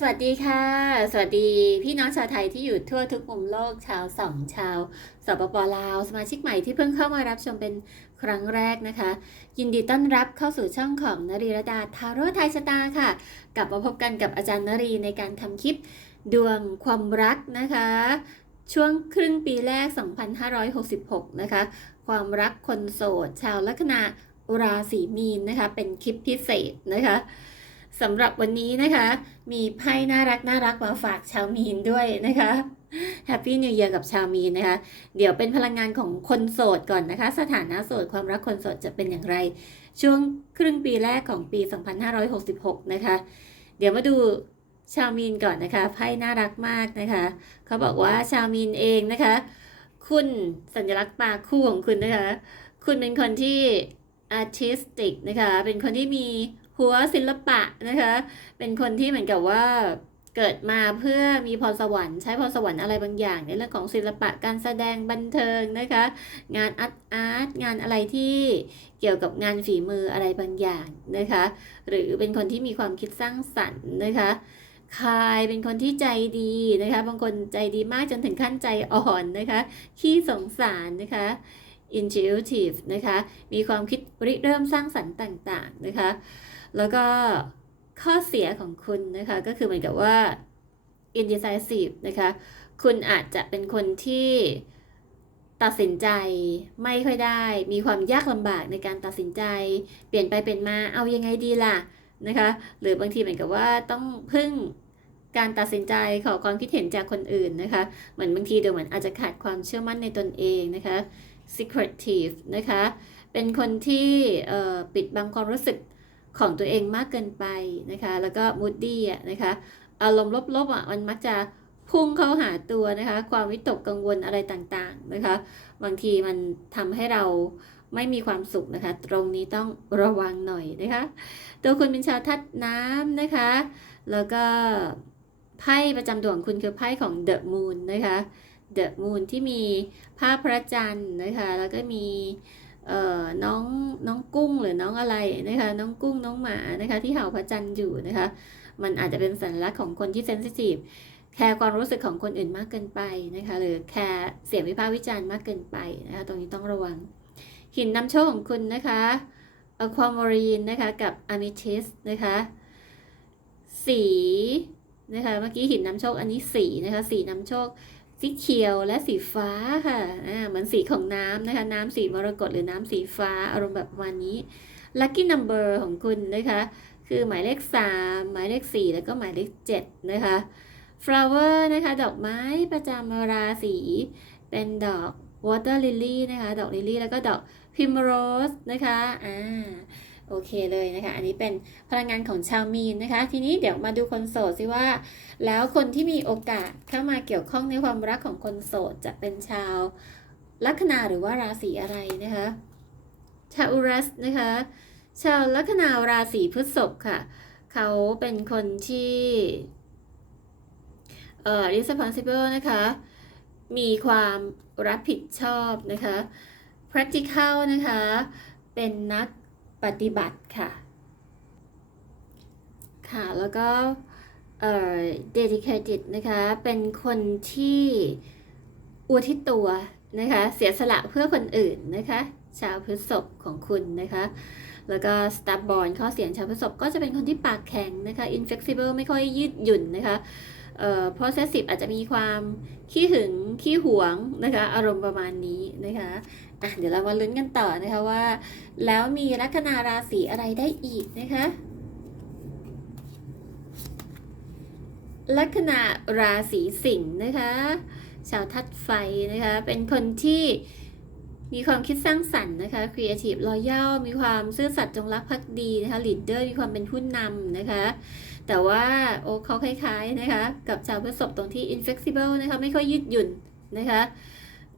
สวัสดีค่ะ สวัสดีพี่น้องชาวไทยที่อยู่ทั่วทุกมุมโลกชาวสองชาวสปปลาว สมาชิกใหม่ที่เพิ่งเข้ามารับชมเป็นครั้งแรกนะคะ ยินดีต้อนรับเข้าสู่ช่องของนรีรดาทาโร่ไทยชะตาค่ะ กลับมาพบกันกับอาจารย์นรีในการทำคลิปดวงความรักนะคะ ช่วงครึ่งปีแรก 2566 นะคะ ความรักคนโสด ชาวลัคนาราศีมีนนะคะ เป็นคลิปพิเศษนะคะ สำหรับวันนี้นะคะ มีไพ่น่ารักน่ารักมาฝากชาวมีนด้วยนะคะแฮปปี้นิว e ย r กับชาวมีนนะคะ เดี๋ยวเป็นพลังงานของคนโสดก่อนนะคะ สถานะโสดความรักคนโสดจะเป็นอย่างไร ช่วงครึ่งปีแรกของปี 2566 นะคะ เดี๋ยวมาดูชาวมีนก่อนนะคะไพ่น่ารักมากนะคะ เขาบอกว่าชาวมีนเองนะคะ คุณสัญลักษณ์ปากคู่ของคุณนะคะ คุณเป็นคนที่ artistic นะคะ เป็นคนที่มี หัวศิลปะนะคะ เป็นคนที่เหมือนกับว่าเกิดมาเพื่อมีพรสวรรค์ใช้พรสวรรค์อะไรบางอย่าง ในเรื่องของศิลปะการแสดงบันเทิงนะคะ งานอาร์ตอาร์ตงานอะไรที่เกี่ยวกับงานฝีมืออะไรบางอย่างนะคะ หรือเป็นคนที่มีความคิดสร้างสรรค์นะคะคายเป็นคนที่ใจดีนะคะ บางคนใจดีมากจนถึงขั้นใจอ่อนนะคะ ขี้สงสารนะคะ intuitive นะคะ มีความคิดริเริ่มสร้างสรรค์ต่างๆนะคะ แล้วก็ข้อเสียของคุณนะคะก็คือเหมือนกับว่า indecisive นะคะคุณอาจจะเป็นคนที่ตัดสินใจไม่ค่อยได้ มีความยากลำบากในการตัดสินใจ เปลี่ยนไปเปลี่ยนมาเอายังไงดีล่ะนะคะหรือบางทีเหมือนกับว่าต้องพึ่งการตัดสินใจขอความคิดเห็นจากคนอื่นนะคะ เหมือนบางทีดูเหมือนอาจจะขาดความเชื่อมั่นในตนเองนะคะ secretive นะคะ เป็นคนที่ปิดบังความรู้สึก ของตัวเองมากเกินไปนะคะ แล้วก็ moody อะนะคะอารมณ์ลบๆอะมันมักจะพุ่งเข้าหาตัวนะคะ ความวิตกกังวลอะไรต่างๆนะคะ บางทีมันทำให้เราไม่มีความสุขนะคะ ตรงนี้ต้องระวังหน่อยนะคะ ตัวคุณเป็นชาวทัดน้ำนะคะ แล้วก็ไพ่ประจำตัวงคุณคือไพ่ของ The Moon นะคะ The Moon ที่มีภาพพระจันทร์นะคะ แล้วก็มี น้องน้องกุ้งหรือน้องอะไรนะคะน้องกุ้งน้องหมานะคะที่เห่าพระจันทร์อยู่นะคะมันอาจจะเป็นสัญลักษณ์ของคนที่เซนซิทีฟแคร์ความรู้สึกของคนอื่นมากเกินไปนะคะหรือแคร์เสียงวิพากษ์วิจารณ์มากเกินไปนะคะตรงนี้ต้องระวัง หินนำโชคของคุณนะคะอะความอรีนนะคะกับอะมิทิสนะคะสีนะคะเมื่อกี้หินนำโชคอันนี้สีนะคะสีนำโชค สีเขียวและสีฟ้าค่ะอ่าเหมือนสีของน้ำนะคะ น้ำสีมรกตหรือน้ำสีฟ้าอารมณ์แบบประมาณนี้ lucky number ของคุณนะคะ คือหมายเลข 3 หมายเลข 4 แล้วก็หมายเลข 7 นะคะ flower นะคะ ดอกไม้ประจำราศี เป็นดอก water lily นะคะ ดอกลิลลี่แล้วก็ดอก primrose นะคะ อ่า โอเคเลยนะคะอันนี้เป็นพลังงานของชาวมีนนะคะ ทีนี้เดี๋ยวมาดูคนโสดสิว่า แล้วคนที่มีโอกาสเข้ามาเกี่ยวข้องในความรักของคนโสดจะเป็นชาวลัคนาหรือว่าราศีอะไรนะคะชาวอุรัสนะคะ ชาวลัคนาราศีพฤษภค่ะ เขาเป็นคนที่เอ่อ responsible นะคะ มีความรับผิดชอบนะคะ practical นะคะ เป็นนัก ปฏิบัติค่ะ ค่ะ แล้วก็เอ่อ dedicated นะคะ เป็นคนที่อุทิศตัวนะคะ เสียสละเพื่อคนอื่นนะคะ ชาวพฤษภของคุณนะคะ แล้วก็ stubborn ข้อเสียงชาวพฤษภก็จะเป็นคนที่ปากแข็งนะคะ inflexible ไม่ค่อยยืดหยุ่นนะคะ possessive อาจจะมีความขี้หึงขี้หวงนะคะอารมณ์ประมาณนี้นะคะอะเดี๋ยวเรามาลุ้นกันต่อนะคะว่า แล้วมีลัคนาราศีอะไรได้อีกนะคะลัคนาราศีสิงห์นะคะ ชาวทัดไฟนะคะ เป็นคนที่ มีความคิดสร้างสรรค์นะคะ creative loyal มีความซื่อสัตย์จงรักภักดีนะคะ leader มีความเป็นผู้นำนะคะ แต่ว่าโอเขาคล้ายๆนะคะ กับชาวพฤษภตรงที่ inflexible นะคะ ไม่ค่อยยืดหยุ่นนะคะ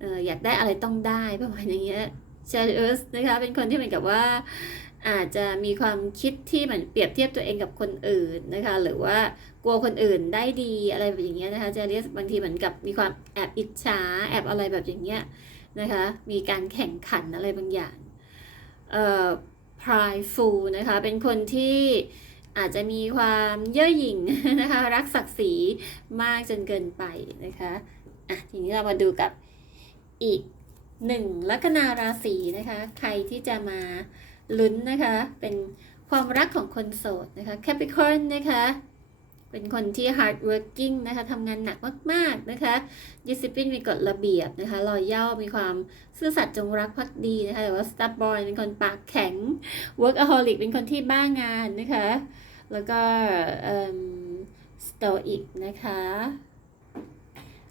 อออยากได้อะไรต้องได้ประมาณอย่างเงี้ย c h a r i o u s นะคะ เป็นคนที่เหมือนกับว่าอาจจะมีความคิดที่เหมือนเปรียบเทียบตัวเองกับคนอื่นนะคะ หรือว่ากลัวคนอื่นได้ดีอะไรแบบอย่างเงี้ยนะคะจะเรียกบางทีเหมือนกับมีความแอบอิจฉาแอบอะไรแบบอย่างเงี้ย นะคะ มีการแข่งขันอะไรบางอย่างเอ่อ prideful นะคะ เป็นคนที่อาจจะมีความเย่อหยิ่งนะคะ รักศักดิ์ศรีมากจนเกินไปนะคะอะทีนี้เรามาดูกับอีกหนึ่งลัคนาราศีนะคะ ใครที่จะมาลุ้นนะคะ เป็นความรักของคนโสดนะคะ Capricorn นะคะ เป็นคนที่ hard working นะคะทำงานหนักมาก ๆ นะคะ discipline มีกฎระเบียบนะคะ loyal มีความซื่อสัตย์จงรักภักดีนะคะ แต่ว่า stubborn เป็นคนปากแข็ง workaholic เป็นคนที่บ้างานนะคะ แล้วก็ stoic นะคะ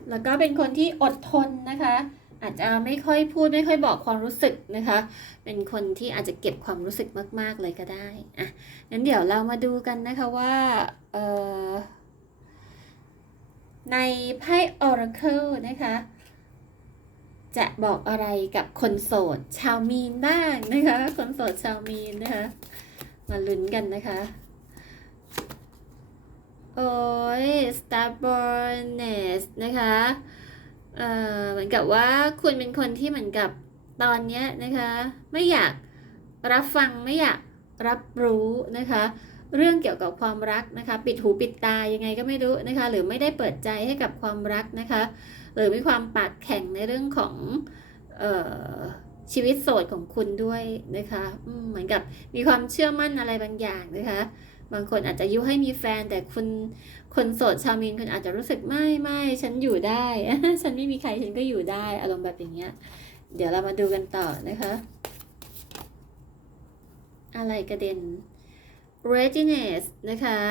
แล้วก็เป็นคนที่อดทนนะคะอาจจะไม่ค่อยพูดไม่ค่อยบอกความรู้สึกนะคะ เป็นคนที่อาจจะเก็บความรู้สึกมาก ๆ เลยก็ได้อะงั้นเดี๋ยวเรามาดูกันนะคะว่า ในไพ่ Oracle นะคะ จะบอกอะไรกับคนโสดชาวมีนบ้างนะคะ คนโสดชาวมีนนะคะ มาลุ้นกันนะคะ โอ้ย stubbornness นะคะ เอ่อ เหมือนกับว่าคุณเป็นคนที่เหมือนกับตอนเนี้ยนะคะ ไม่อยากรับฟังไม่อยากรับรู้นะคะ เรื่องเกี่ยวกับความรักนะคะ ปิดหูปิดตายังไงก็ไม่รู้นะคะ หรือไม่ได้เปิดใจให้กับความรักนะคะ หรือมีความปากแข็งในเรื่องของออชีวิตโสดของคุณด้วยนะคะเหมือนกับมีความเชื่อมั่นอะไรบางอย่างนะคะ บางคนอาจจะยุให้มีแฟน แต่คุณคนโสดชาวมีนคุณอาจจะรู้สึกไม่ไม่ฉันอยู่ได้ ฉันไม่มีใครฉันก็อยู่ได้อารมณ์แบบอย่างเงี้ย เดี๋ยวเรามาดูกันต่อนะคะ อะไรกระเด็น readiness นะคะ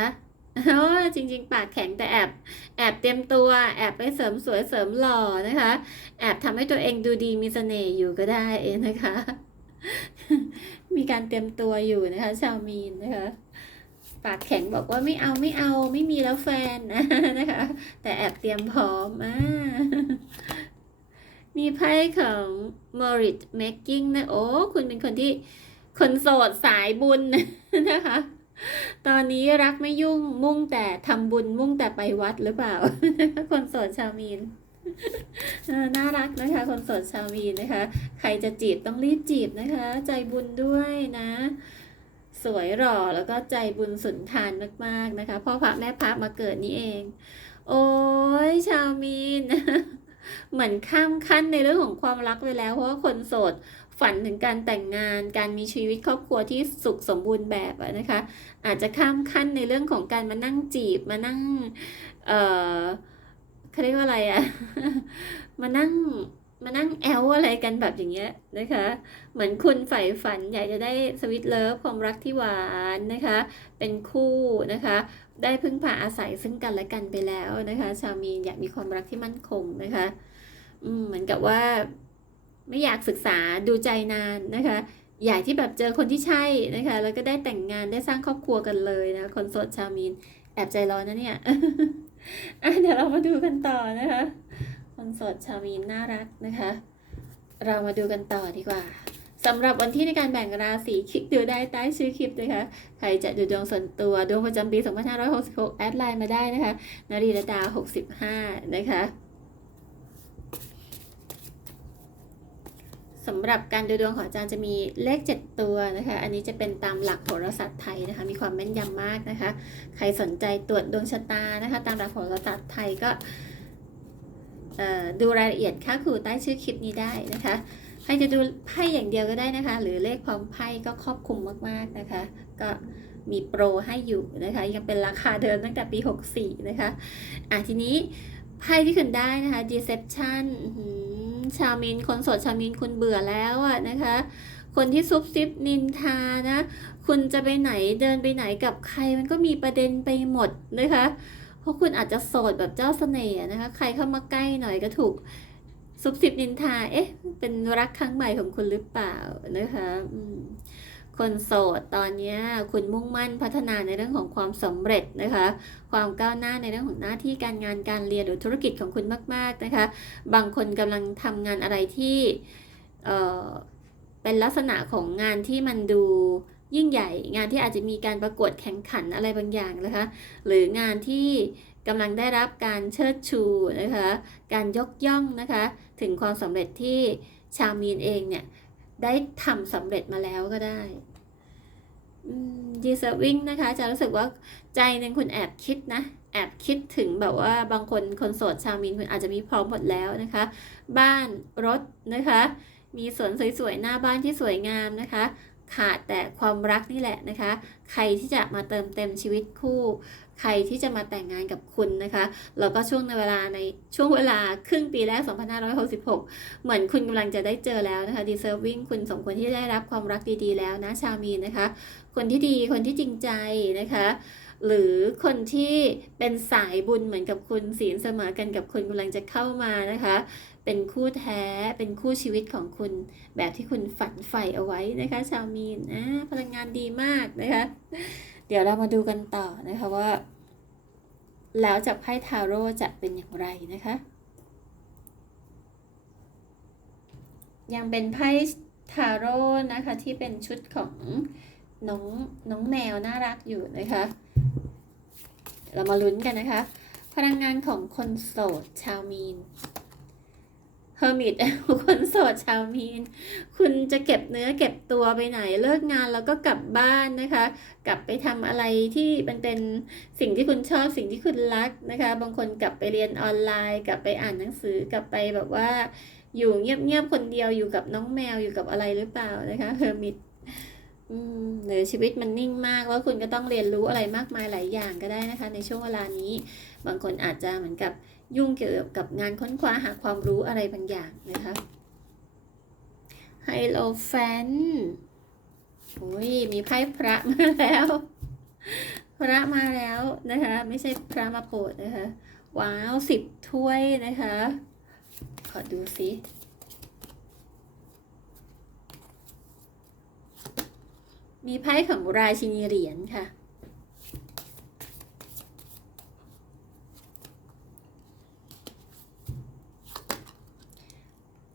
โอ๋อจริง ๆ ปากแข็งแต่แอบแอบเตรียมตัวแอบไปเสริมสวยเสริมหล่อนะคะ แอบทำให้ตัวเองดูดีมีเสน่ห์อยู่ก็ได้นะคะ มีการเตรียมตัวอยู่นะคะ ชาวมีนนะคะ ปากแข็งบอกว่าไม่เอาไม่เอาไม่มีแล้วแฟนนะนะคะ แต่แอบเตรียมพร้อมอ่ามีไพ่ของ Merit Making นะ โอ้ คุณเป็นคนที่คนโสดสายบุญนะคะ ตอนนี้รักไม่ยุ่งมุ่งแต่ทำบุญมุ่งแต่ไปวัดหรือเปล่า คนโสดชาวมีนน่ารักนะคะ คนโสดชาวมีนนะคะ ใครจะจีบต้องรีบจีบนะคะ ใจบุญด้วยนะ สวยหล่อแล้วก็ใจบุญสุนทานมากๆนะคะพ่อพระแม่พระมาเกิดนี่เอง โอ้ยชาวมีนเหมือนข้ามขั้นในเรื่องของความรักไปแล้ว เพราะว่าคนโสด ฝันถึงการแต่งงาน การมีชีวิตครอบครัวที่สุขสมบูรณ์แบบนะคะ อาจจะข้ามขั้นในเรื่องของการมานั่งจีบมานั่ง เอ่อเขาเรียกว่าอะไรอะมานั่งมานั่งแอลอะไรกันแบบอย่างเงี้ยนะคะ เหมือนคุณใฝ่ฝันอยากจะได้สวิตเลิฟความรักที่หวานนะคะ เป็นคู่นะคะ ได้พึ่งพาอาศัยซึ่งกันและกันไปแล้วนะคะ ชาวมีนอยากมีความรักที่มั่นคงนะคะ อืมเหมือนกับว่า ไม่อยากศึกษาดูใจนานนะคะ อยากที่แบบเจอคนที่ใช่นะคะ แล้วก็ได้แต่งงานได้สร้างครอบครัวกันเลยนะ คนโสดชาวมีน แอบใจร้อนนะเนี่ยเดี๋ยวเรามาดูกันต่อนะคะ คนโสดชาวมีนน่ารักนะคะ เรามาดูกันต่อดีกว่าสำหรับวันที่ในการแบ่งราศีคลิกดูได้ใต้ชื่อคลิปนะคะ ใครจะดูดวงส่วนตัวดวงประจำปี 2566 แอดไลน์มาได้นะคะ นารีรดา 65 นะคะ สำหรับการดูดวงของอาจารย์จะมีเลข 7 ตัวนะคะ อันนี้จะเป็นตามหลักโหราศาสตร์ไทยนะคะ มีความแม่นยำมากนะคะ ใครสนใจตรวจดวงชะตานะคะ ตามหลักโหราศาสตร์ไทยก็ดูรายละเอียดค่าครูใต้ชื่อคลิปนี้ได้นะคะใครจะดูไพ่อย่างเดียวก็ได้นะคะ หรือเลขพร้อมไพ่ก็ครอบคลุมมากๆนะคะ ก็มีโปรให้อยู่นะคะ ยังเป็นราคาเดิมตั้งแต่ปี 64 นะคะ อะทีนี้ไพ่ที่คุณได้นะคะ deception อื ชาวมินคนโสดชาวมินคุณเบื่อแล้วอะนะคะ คนที่ซุบซิบนินทานะ คุณจะไปไหนเดินไปไหนกับใครมันก็มีประเด็นไปหมดนะคะ เพราะคุณอาจจะโสดแบบเจ้าเสน่ห์นะคะ ใครเข้ามาใกล้หน่อยก็ถูกซุบซิบนินทา เอ๊ะ เป็นรักครั้งใหม่ของคุณหรือเปล่านะคะอืม คนโสดตอนนี้คุณมุ่งมั่นพัฒนาในเรื่องของความสำเร็จนะคะ ความก้าวหน้าในเรื่องของหน้าที่การงานการเรียนหรือธุรกิจของคุณมาก ๆนะคะ บางคนกำลังทำงานอะไรที่เอ่อเป็นลักษณะของงานที่มันดูยิ่งใหญ่งานที่อาจจะมีการประกวดแข่งขันอะไรบางอย่างนะคะ หรืองานที่กำลังได้รับการเชิดชูนะคะ การยกย่องนะคะ ถึงความสำเร็จที่ชาวมีนเองเนี่ย ได้ทำสำเร็จมาแล้วก็ได้ ยีเซอร์วิงนะคะจะรู้สึกว่าใจหนึ่งคุณแอบคิดนะ แอบคิดถึงแบบว่าบางคนคนโสดชาวมีนคุณอาจจะมีพร้อมหมดแล้วนะคะ บ้านรถนะคะ มีสวนสวยๆหน้าบ้านที่สวยงามนะคะ ขาดแต่ความรักนี่แหละนะคะ ใครที่จะมาเติมเต็มชีวิตคู่ ใครที่จะมาแต่งงานกับคุณนะคะแล้วก็ช่วงในเวลาในช่วงเวลาครึ่งปีแรก 2566 เหมือนคุณกำลังจะได้เจอแล้วนะคะ deserving คุณสมควรที่ได้รับความรักดีๆแล้วนะชาวมีนนะคะ คนที่ดีคนที่จริงใจนะคะหรือคนที่เป็นสายบุญเหมือนกับคุณศีลเสมอกันกับคุณกำลังจะเข้ามานะคะ เป็นคู่แท้เป็นคู่ชีวิตของคุณ แบบที่คุณฝันใฝ่เอาไว้นะคะ ชาวมีนอ่าพลังงานดีมากนะคะ เดี๋ยวเรามาดูกันต่อนะคะว่า แล้วจากไพ่ทาโร่จะเป็นอย่างไรนะคะ ยังเป็นไพ่ทาโร่นะคะที่เป็นชุดของน้องน้องแมวน่ารักอยู่นะคะ เรามาลุ้นกันนะคะ พลังงานของคนโสดชาวมีน เฮอร์มิตคนโสดชาวมีน คุณจะเก็บเนื้อเก็บตัวไปไหนเลิกงานแล้วก็กลับบ้านนะคะ กลับไปทำอะไรที่มันเป็นสิ่งที่คุณชอบสิ่งที่คุณรักนะคะ บางคนกลับไปเรียนออนไลน์ กลับไปอ่านหนังสือกลับไปแบบว่า อยู่เงียบๆคนเดียวอยู่กับน้องแมวอยู่กับอะไรหรือเปล่านะคะเฮอร์มิตอืมหรือชีวิตมันนิ่งมากแล้วคุณก็ต้องเรียนรู้อะไรมากมายหลายอย่างก็ได้นะคะ ในช่วงเวลานี้ บางคนอาจจะเหมือนกับ ยุ่งเกี่ยวกับงานค้นคว้าหาความรู้อะไรบางอย่างนะคะไฮโลแฟนโอ้ยมีไพ่พระมาแล้ว พระมาแล้วนะคะ ไม่ใช่พระมาโปรดนะคะ ว้าวสิบถ้วยนะคะ ขอดูสิมีไพ่ของราชินีเหรียญค่ะ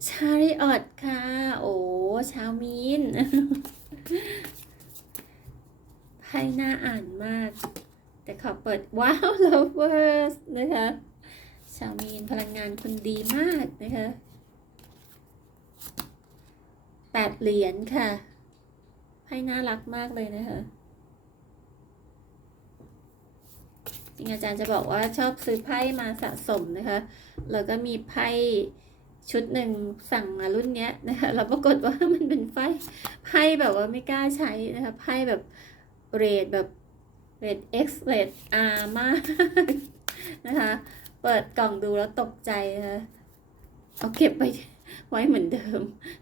ชาริออตค่ะ โอ้ชาวมีนไพ่น่าอ่านมาก แต่ขอเปิดว้าว lovers นะคะ ชาวมีนพลังงานคุณดีมากนะคะแปดเหรียญค่ะไพ่น่ารักมากเลยนะคะจริงอาจารย์จะบอกว่าชอบซื้อไพ่มาสะสมนะคะ แล้วก็มีไพ่ ชุดหนึ่งสั่งมารุ่นเนี้ยนะคะแล้วปรากฏว่ามันเป็นไพ่ไพ่แบบว่าไม่กล้าใช้นะคะไพ่แบบเรทแบบเรท X เรท R มากนะคะ เปิดกล่องดูแล้วตกใจนะคะเอาเก็บไปไว้เหมือนเดิม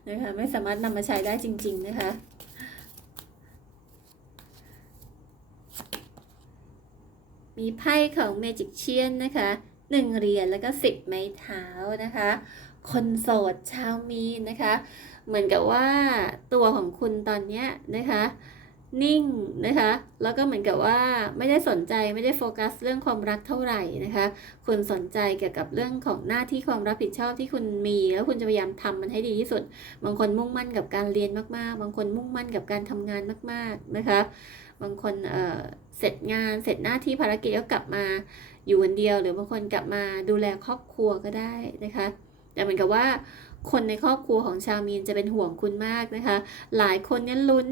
นะคะ ไม่สามารถนำมาใช้ได้จริง ๆ นะคะมีไพ่ของ Magic เชียนนะคะหนึ่งเหรียญแล้วก็สิบไม้เท้านะคะ คนโสดชาวมีนนะคะ เหมือนกับว่าตัวของคุณตอนนี้นะคะ นิ่งนะคะ แล้วก็เหมือนกับว่าไม่ได้สนใจไม่ได้โฟกัสเรื่องความรักเท่าไหร่นะคะ คุณสนใจเกี่ยวกับเรื่องของหน้าที่ความรับผิดชอบที่คุณมี แล้วคุณจะพยายามทำมันให้ดีที่สุด บางคนมุ่งมั่นกับการเรียนมากๆ บางคนมุ่งมั่นกับการทำงานมาก ๆนะคะ บางคนเเสร็จงานเสร็จหน้าที่ภารกิจก็กลับมาอยู่คนเดียว หรือบางคนกลับมาดูแลครอบครัวก็ได้นะคะ แต่เหมือนกับว่าคนในครอบครัวของชาวมีนจะเป็นห่วงคุณมากนะคะ หลายคนเนี่ยลุ้น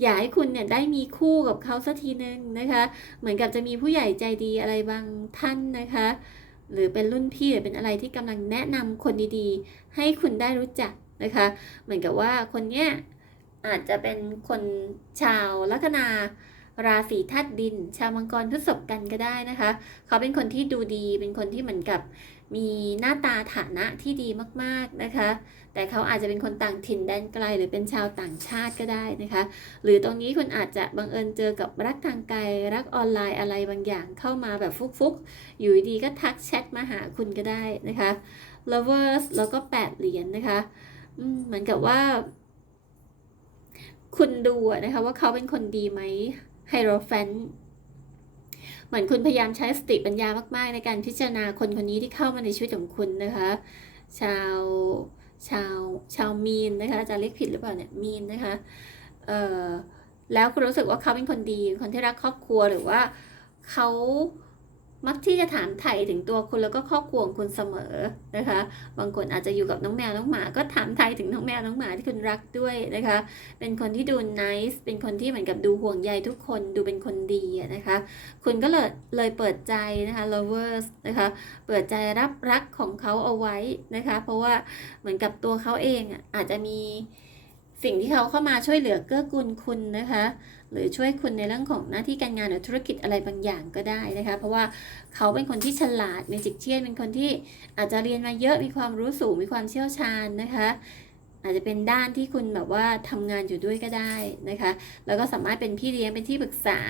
อยากให้คุณเนี่ยได้มีคู่กับเขาสักทีหนึ่งนะคะ เหมือนกับจะมีผู้ใหญ่ใจดีอะไรบางท่านนะคะ หรือเป็นรุ่นพี่หรือเป็นอะไรที่กำลังแนะนำคนดีๆ ให้คุณได้รู้จักนะคะ เหมือนกับว่าคนเนี้ยอาจจะเป็นคนชาวลัคนาราศีธาตุดิน ชาวมังกรพฤษภกันก็ได้นะคะ เขาเป็นคนที่ดูดี เป็นคนที่เหมือนกับ มีหน้าตาฐานะที่ดีมากๆนะคะ แต่เขาอาจจะเป็นคนต่างถิ่นแดนไกล หรือเป็นชาวต่างชาติก็ได้นะคะ หรือตรงนี้คุณอาจจะบังเอิญเจอกับรักทางไกลรักออนไลน์อะไรบางอย่างเข้ามาแบบฟุกๆ อยู่ดีก็ทักแชทมาหาคุณก็ได้นะคะ lovers แล้วก็8เหรียญนนะคะเหมือนกับว่า คุณดูนะคะว่าเขาเป็นคนดีไหมไฮโรแฟน เหมือนคุณพยายามใช้สติปัญญามากๆ ในการพิจารณาคนคนนี้ที่เข้ามาในชีวิตของคุณนะคะ ชาวชาวชาวมีนนะคะจะเรียกผิดหรือเปล่าเนี่ยมีนนะคะเอ่อแล้วคุณรู้สึกว่าเขาเป็นคนดีคนที่รักครอบครัวหรือว่าเขา มักที่จะถามไถ่ถึงตัวคุณแล้วก็ครอบครัวของคุณเสมอนะคะ บางคนอาจจะอยู่กับน้องแมวน้องหมา ก็ถามไถ่ถึงน้องแมวน้องหมาที่คุณรักด้วยนะคะ เป็นคนที่ดู nice เป็นคนที่เหมือนกับดูห่วงใยทุกคนดูเป็นคนดีนะคะ คุณก็เลยเลยเปิดใจนะคะ lovers นะคะ เปิดใจรับรักของเขาเอาไว้นะคะ เพราะว่าเหมือนกับตัวเขาเองอะอาจจะมีสิ่งที่เขาเข้ามาช่วยเหลือเกื้อกูลคุณนะคะ หรือช่วยคุณในเรื่องของหน้าที่การงานหรือธุรกิจอะไรบางอย่างก็ได้นะคะ เพราะว่าเขาเป็นคนที่ฉลาดเมจิกเชียนเป็นคนที่อาจจะเรียนมาเยอะมีความรู้สูงมีความเชี่ยวชาญนะคะอาจจะเป็นด้านที่คุณแบบว่าทำงานอยู่ด้วยก็ได้นะคะ แล้วก็สามารถเป็นพี่เลี้ยงเป็นที่ปรึกษา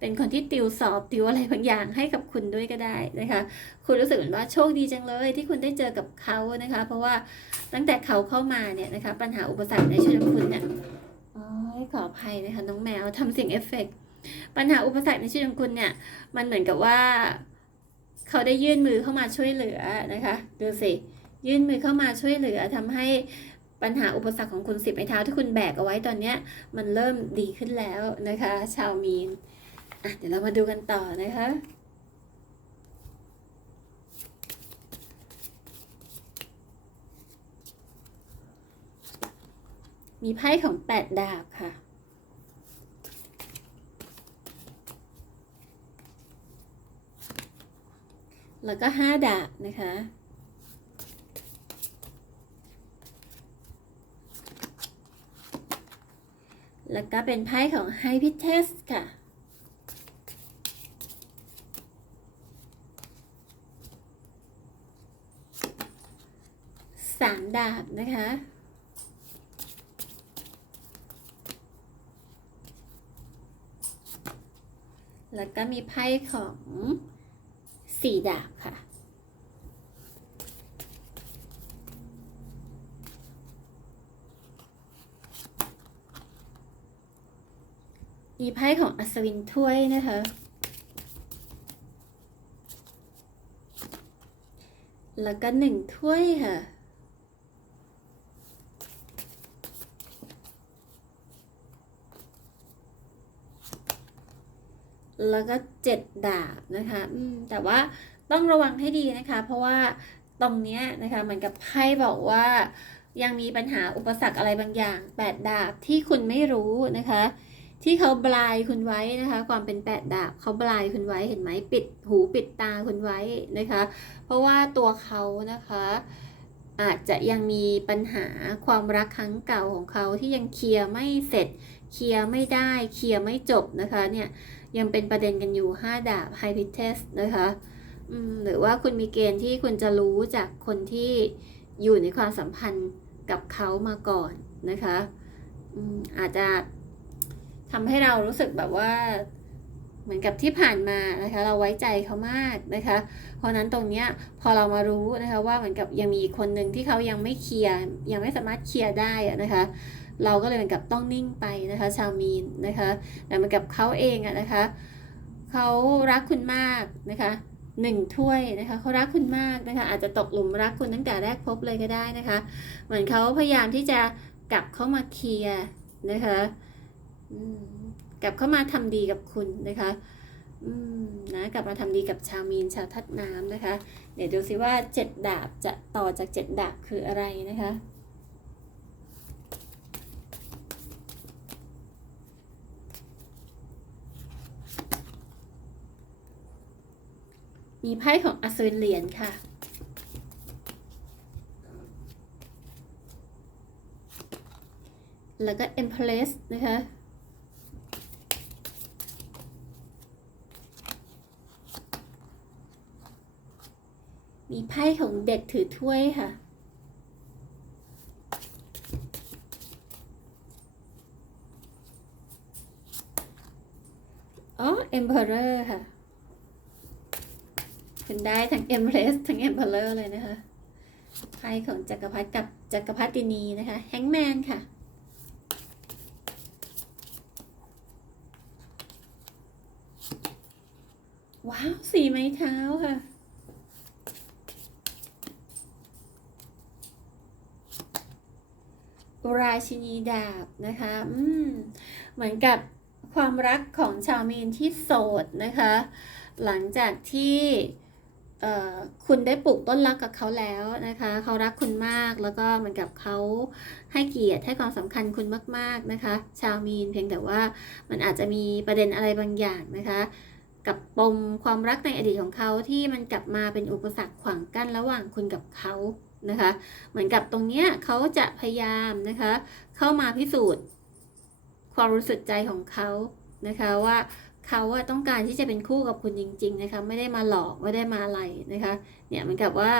เป็นคนที่ติวสอบติวอะไรบางอย่างให้กับคุณด้วยก็ได้นะคะ คุณรู้สึกเหมือนว่าโชคดีจังเลยที่คุณได้เจอกับเขานะคะ เพราะว่าตั้งแต่เขาเข้ามาเนี่ยนะคะ ปัญหาอุปสรรคในชีวิตของคุณเนี่ย ยขออภัยนะคะน้องแมวทำเสียงเอฟเฟกต์ปัญหาอุปสรรคในชีวิตของคุณเนี่ย มันเหมือนกับว่า เขาได้ยื่นมือเข้ามาช่วยเหลือนะคะ ดูสิ ยื่นมือเข้ามาช่วยเหลือทำให้ปัญหาอุปสรรคของคุณสิบไม้เท้าที่คุณแบกเอาไว้ตอนเนี้ย มันเริ่มดีขึ้นแล้วนะคะ ชาวมีนอะเดี๋ยวเรามาดูกันต่อนะคะ มีไพ่ของแปดดาบค่ะ แล้วก็ห้าดาบนะคะ แล้วก็เป็นไพ่ของไฮพิเทสค่ะสามดาบนะคะ แล้วก็มีไพ่ของสี่ดาบค่ะ มีไพ่ของอัศวินถ้วยนะคะ แล้วก็หนึ่งถ้วยค่ะ แล้วก็เจ็ดดาบนะคะแต่ว่าต้องระวังให้ดีนะคะ เพราะว่าตรงเนี้ยนะคะเหมือนกับไพ่บอกว่ายังมีปัญหาอุปสรรคอะไรบางอย่างแปดดาบที่คุณไม่รู้นะคะ ที่เขาบลายคุณไว้นะคะ ความเป็นแปดดาบเขาบลายคุณไว้เห็นไหมปิดหูปิดตาคุณไว้นะคะ เพราะว่าตัวเขานะคะอาจจะยังมีปัญหาความรักครั้งเก่าของเขาที่ยังเคลียร์ไม่เสร็จ เคลียร์ไม่ได้ เคลียร์ไม่จบนะคะเนี่ย ยังเป็นประเด็นกันอยู่ 5 ดาบไฮพิเทสนะคะหรือว่าคุณมีเกณฑ์ที่คุณจะรู้จากคนที่อยู่ในความสัมพันธ์กับเขามาก่อนนะคะอาจจะทำให้เรารู้สึกแบบว่าเหมือนกับที่ผ่านมานะคะเราไว้ใจเขามากนะคะ เพราะนั้นตรงเนี้ยพอเรามารู้นะคะว่าเหมือนกับยังมีอีกคนหนึ่งที่เขายังไม่เคลียร์ยังไม่สามารถเคลียร์ได้นะคะ เราก็เลยเหมือนกับต้องนิ่งไปนะคะชาวมีนนะคะแต่เหมือนกับเขาเองอะนะคะเขารักคุณมากนะคะหนึ่งถ้วยนะคะเขารักคุณมากนะคะอาจจะตกหลุมรักคุณตั้งแต่แรกพบเลยก็ได้นะคะ เหมือนเขาพยายามที่จะกลับเข้ามาเคลียร์นะคะกลับเข้ามาทำดีกับคุณนะคะนะกลับมาทำดีกับชาวมีนชาวทัดน้ำนะคะ เดี๋ยวดูซิว่าเจ็ดดาบจะต่อจากเจ็ดดาบคืออะไรนะคะ มีไพ่ของอัศวินเหรียญค่ะ แล้วก็ Empress นะคะ มีไพ่ของเด็กถือถ้วยค่ะอ๋อ Emperor ค่ะ คุณได้ทั้ง Empress ทั้ง Emperor เลอร์เลยนะคะไพ่ของจักรพรรดิกับจักรพรรดินีนะคะ Hangman ค่ะว้าวสีไม้เท้าค่ะ ราชินีดาบนะคะ อืม เหมือนกับความรักของชาวมีนที่โสดนะคะ หลังจากที่ คุณได้ปลูกต้นรักกับเขาแล้วนะคะเขารักคุณมากแล้วก็เหมือนกับเขาให้เกียรติให้ความสำคัญคุณมาก ๆนะคะ ชาวมีนเพียงแต่ว่ามันอาจจะมีประเด็นอะไรบางอย่างนะคะ กับปมความรักในอดีตของเขาที่มันกลับมาเป็นอุปสรรคขวางกั้นระหว่างคุณกับเขานะคะ เหมือนกับตรงเนี้ยเขาจะพยายามนะคะ เข้ามาพิสูจน์ ความรู้สึกใจของเขานะคะว่า เขาอะต้องการที่จะเป็นคู่กับคุณจริง ๆ นะคะ ไม่ได้มาหลอกไม่ได้มาอะไรนะคะ เนี่ยเหมือนกับว่า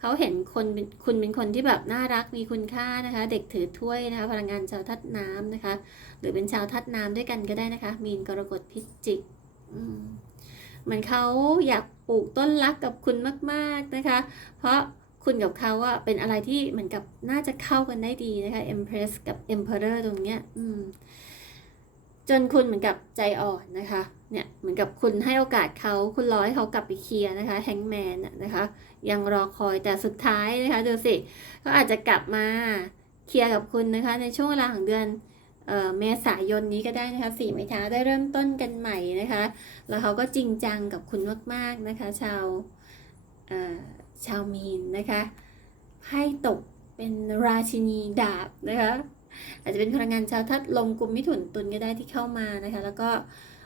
เขาเห็นคนคุณเป็นคนที่แบบน่ารักมีคุณค่านะคะ เด็กถือถ้วยนะคะ พลังงานชาวทัดน้ำนะคะ หรือเป็นชาวทัดน้ำด้วยกันก็ได้นะคะ มีนกรกฎพิจิกเหมือนเขาอยากปลูกต้นรักกับคุณมากๆนะคะ เพราะคุณกับเขาอะเป็นอะไรที่เหมือนกับน่าจะเข้ากันได้ดีนะคะ Empress กับ Emperor ตรงเนี้ย อืม จนคุณเหมือนกับใจอ่อนนะคะ เนี่ยเหมือนกับคุณให้โอกาสเขาคุณรอให้เขากลับไปเคลียร์นะคะแฮงแมนนะคะ ยังรอคอยแต่สุดท้ายนะคะดูสิเขาอาจจะกลับมาเคลียร์กับคุณนะคะ ในช่วงเวลาของเดือนเออเมษายนนี้ก็ได้นะคะสี่ไม้เท้าได้เริ่มต้นกันใหม่นะคะ แล้วเขาก็จริงจังกับคุณมากๆนะคะ ชาวเอ่อชาวมีนนะคะไพ่ตกเป็นราชินีดาบนะคะ อาจจะเป็นพลังงานชาวทัดลมกลุ่มมิถุนตุลก็ได้ที่เข้ามานะคะ แล้วก็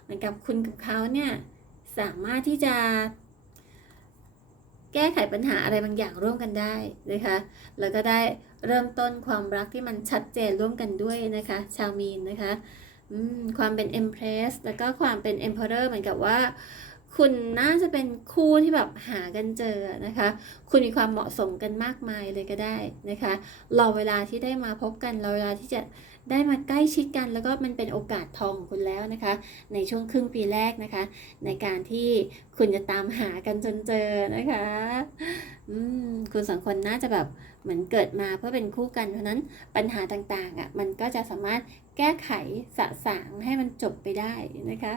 เหมือนกับคุณกับเขาเนี่ยสามารถที่จะแก้ไขปัญหาอะไรบางอย่างร่วมกันได้นะคะ แล้วก็ได้เริ่มต้นความรักที่มันชัดเจนร่วมกันด้วยนะคะ ชาวมีนนะคะความเป็น Empress แล้วก็ความเป็น Emperor เหมือนกับว่า คุณน่าจะเป็นคู่ที่แบบหากันเจอนะคะ คุณมีความเหมาะสมกันมากมายเลยก็ได้นะคะรอเวลาที่ได้มาพบกันรอเวลาที่จะได้มาใกล้ชิดกัน แล้วก็มันเป็นโอกาสทองของคุณแล้วนะคะ ในช่วงครึ่งปีแรกนะคะ ในการที่คุณจะตามหากันจนเจอนะคะอืมคุณสองคนน่าจะแบบเหมือนเกิดมาเพื่อเป็นคู่กันเพราะนั้นปัญหาต่างๆอะมันก็จะสามารถแก้ไขสะสางให้มันจบไปได้นะคะ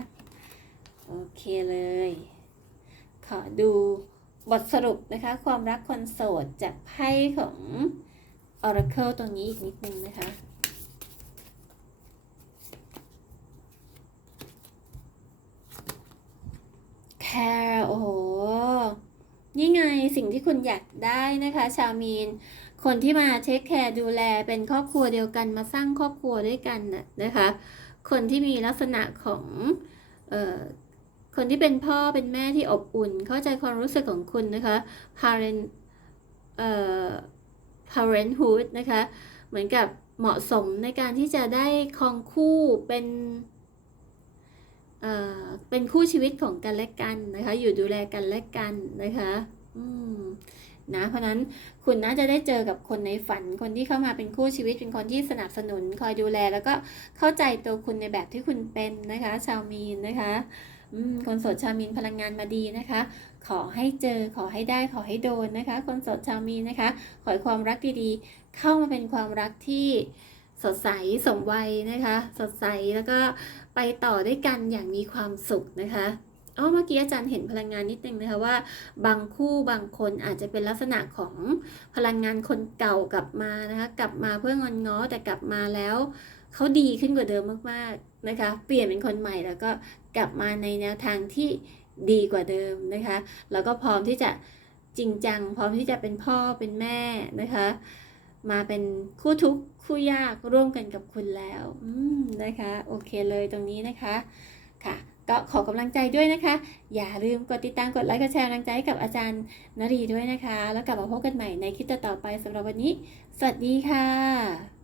โอเคเลย ขอดูบทสรุปนะคะ ความรักคนโสดจากไพ่ของ Oracle ตรงนี้อีกนิดนึงนะคะแคร์โอ้โหนี่ไงสิ่งที่คุณอยากได้นะคะ ชาวมีน คนที่มาเทคแคร์ดูแลเป็นครอบครัวเดียวกันมาสร้างครอบครัวด้วยกันน่ะนะคะ คนที่มีลักษณะของเอ่อ คนที่เป็นพ่อเป็นแม่ที่อบอุ่น เข้าใจความรู้สึกของคุณนะคะ parent เอ่อ parenthood นะคะ เหมือนกับเหมาะสมในการที่จะได้ครองคู่เป็นเอ่อเป็นคู่ชีวิตของกันและกันนะคะ อยู่ดูแลกันและกันนะคะอืมนะเพราะนั้นคุณน่าจะได้เจอกับคนในฝันคนที่เข้ามาเป็นคู่ชีวิตเป็นคนที่สนับสนุน คอยดูแลแล้วก็เข้าใจตัวคุณในแบบที่คุณเป็นนะคะ ชาวมีนนะคะ คนโสดชาวมีนพลังงานมาดีนะคะ ขอให้เจอขอให้ได้ขอให้โดนนะคะ คนโสดชาวมีนนะคะ ขอให้ความรักดีๆ เข้ามาเป็นความรักที่สดใสสมวัยนะคะ สดใสแล้วก็ไปต่อด้วยกันอย่างมีความสุขนะคะอ๋อเมื่อกี้อาจารย์เห็นพลังงานนิดนึงนะคะว่า บางคู่บางคนอาจจะเป็นลักษณะของพลังงานคนเก่ากลับมานะคะกลับมาเพื่องอนง้อแต่กลับมาแล้วเขาดีขึ้นกว่าเดิมมากๆนะคะ เปลี่ยนเป็นคนใหม่แล้วก็ กลับมาในแนวทางที่ดีกว่าเดิมนะคะ แล้วก็พร้อมที่จะจริงจัง พร้อมที่จะเป็นพ่อเป็นแม่นะคะ มาเป็นคู่ทุกข์คู่ยากร่วมกันกับคุณแล้วนะคะ โอเคเลยตรงนี้นะคะค่ะก็ขอกำลังใจด้วยนะคะ อย่าลืมกดติดตาม กดไลค์ กดแชร์กำลังใจให้กับอาจารย์นรีด้วยนะคะ แล้วกลับมาพบกันใหม่ในคลิปต่อไปสำหรับวันนี้ สวัสดีค่ะ